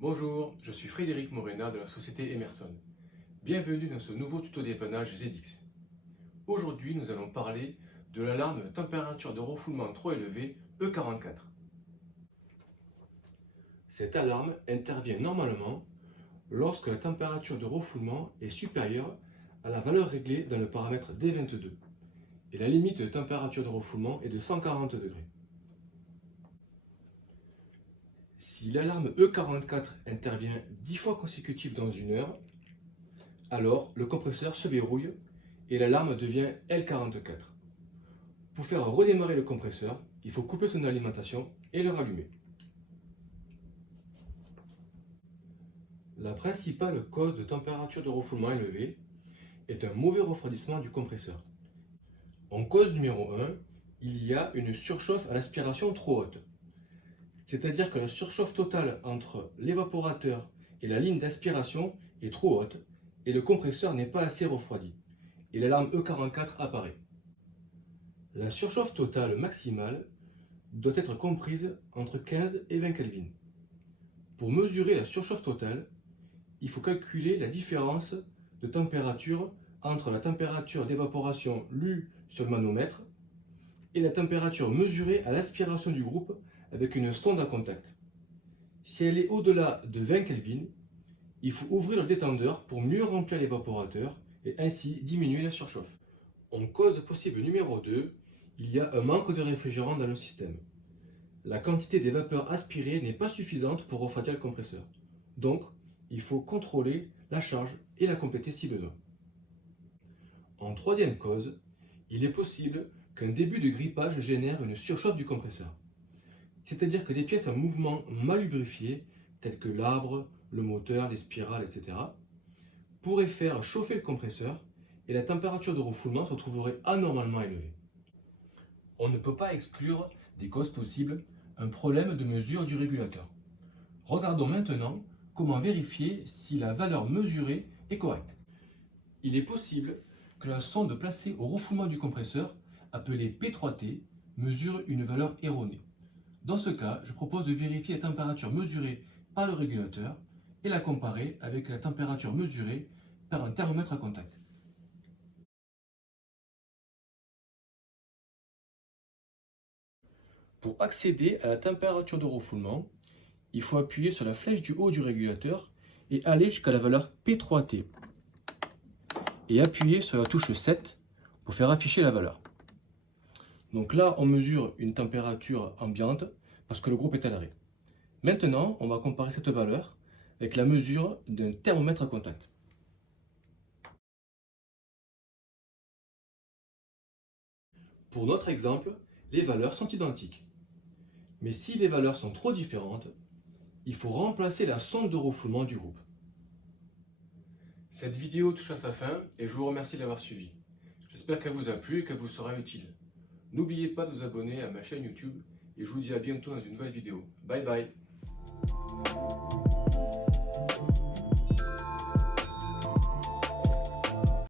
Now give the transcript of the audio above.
Bonjour, je suis Frédéric Morena de la société Emerson. Bienvenue dans ce nouveau tuto dépannage ZX. Aujourd'hui, nous allons parler de l'alarme température de refoulement trop élevée E44. Cette alarme intervient normalement lorsque la température de refoulement est supérieure à la valeur réglée dans le paramètre D22 et la limite de température de refoulement est de 140 degrés. Si l'alarme E44 intervient 10 fois consécutive dans une heure, alors le compresseur se verrouille et l'alarme devient L44. Pour faire redémarrer le compresseur, il faut couper son alimentation et le rallumer. La principale cause de température de refoulement élevée est un mauvais refroidissement du compresseur. En cause numéro 1, il y a une surchauffe à l'aspiration trop haute. C'est-à-dire que la surchauffe totale entre l'évaporateur et la ligne d'aspiration est trop haute et le compresseur n'est pas assez refroidi et l'alarme E44 apparaît. La surchauffe totale maximale doit être comprise entre 15 et 20 Kelvin. Pour mesurer la surchauffe totale, il faut calculer la différence de température entre la température d'évaporation lue sur le manomètre et la température mesurée à l'aspiration du groupe avec une sonde à contact. Si elle est au-delà de 20 Kelvin, il faut ouvrir le détendeur pour mieux remplir l'évaporateur et ainsi diminuer la surchauffe. En cause possible numéro 2, il y a un manque de réfrigérant dans le système. La quantité des vapeurs aspirées n'est pas suffisante pour refroidir le compresseur. Donc, il faut contrôler la charge et la compléter si besoin. En troisième cause, il est possible qu'un début de grippage génère une surchauffe du compresseur. C'est-à-dire que des pièces en mouvement mal lubrifiées, telles que l'arbre, le moteur, les spirales, etc., pourraient faire chauffer le compresseur et la température de refoulement se trouverait anormalement élevée. On ne peut pas exclure des causes possibles un problème de mesure du régulateur. Regardons maintenant comment vérifier si la valeur mesurée est correcte. Il est possible que la sonde placée au refoulement du compresseur, appelée P3T, mesure une valeur erronée. Dans ce cas, je propose de vérifier la température mesurée par le régulateur et la comparer avec la température mesurée par un thermomètre à contact. Pour accéder à la température de refoulement, il faut appuyer sur la flèche du haut du régulateur et aller jusqu'à la valeur P3T. Et appuyer sur la touche 7 pour faire afficher la valeur. Donc là, on mesure une température ambiante parce que le groupe est à l'arrêt. Maintenant, on va comparer cette valeur avec la mesure d'un thermomètre à contact. Pour notre exemple, les valeurs sont identiques. Mais si les valeurs sont trop différentes, il faut remplacer la sonde de refoulement du groupe. Cette vidéo touche à sa fin et je vous remercie de l'avoir suivie. J'espère qu'elle vous a plu et qu'elle vous sera utile. N'oubliez pas de vous abonner à ma chaîne YouTube et je vous dis à bientôt dans une nouvelle vidéo. Bye bye.